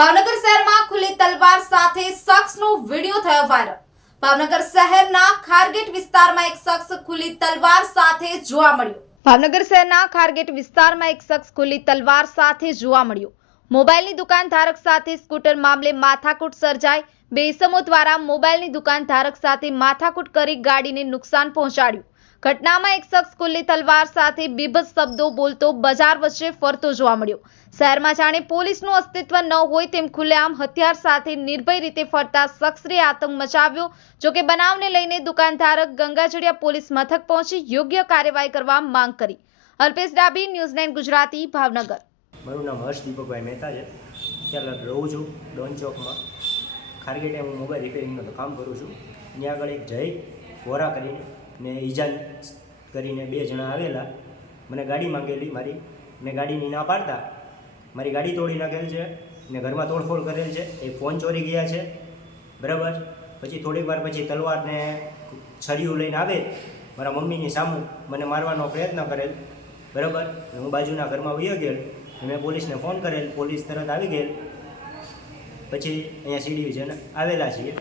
ભાવનગર શહેરમાં ખુલ્લી તલવાર સાથે શખ્સનો વીડિયો થયો વાયરલ. ભાવનગર શહેરના ખારગેટ વિસ્તારમાં એક શખ્સ ખુલ્લી તલવાર સાથે જોવા મળ્યો. ભાવનગર શહેરના ખારગેટ વિસ્તારમાં એક શખ્સ ખુલ્લી તલવાર સાથે જોવા મળ્યો. મોબાઈલની દુકાન ધારક સાથે સ્કૂટર મામલે માથાકૂટ સર્જાઈ. બે ઇસમો દ્વારા મોબાઈલની દુકાન ધારક સાથે માથાકૂટ કરી ગાડીને નુકસાન પહોંચાડ્યું. ઘટનામાં એક શખ્સ ખુલ્લી તલવાર સાથે બીભત્સ શબ્દો બોલતો બજાર વચ્ચે ફરતો જોવા મળ્યો. શહેરમાં જાણે પોલીસનું અસ્તિત્વ ન હોય તેમ ખુલ્લેઆમ હથિયાર સાથે નિર્ભય રીતે ફરતા શખ્સે આતંક મચાવ્યો જોકે બનાવને લઈને દુકાનધારક ગંગાજળિયા પોલીસ મથક પહોંચી યોગ્ય કાર્યવાહી કરવા માંગ કરી. અલ્પેશ ડાબી ન્યૂઝ ગુજરાતી, ભાવનગર. મારું નામ હર્ષ દીપકભાઈ મહેતા છે. ત્યાં રહું છું, ડોન ચોકમાં. ખારગેટે હું મોબાઈલ રિપેરિંગનું કામ કરું છું. ત્યાં આગળ એક જય વોરા કરીને ને ઈજાન કરીને બે જણા આવેલા. મને ગાડી માંગેલી, મારી. મેં ગાડીની ના પાડતા. મારી ગાડી તોડી નાખેલ છે ને ઘરમાં તોડફોડ કરેલ છે. એ ફોન ચોરી ગયા છે. બરાબર? પછી થોડીક વાર પછી તલવારને છરીયું લઈને આવે. મારા મમ્મીની સામું મને મારવાનો પ્રયત્ન કરેલ. બરાબર? હું બાજુના ઘરમાં વયો ગયેલ. મેં પોલીસને ફોન કરેલ. પોલીસ તરત આવી ગયેલ. પછી અહીંયા સીડી ડિવિઝન આવેલા છીએ.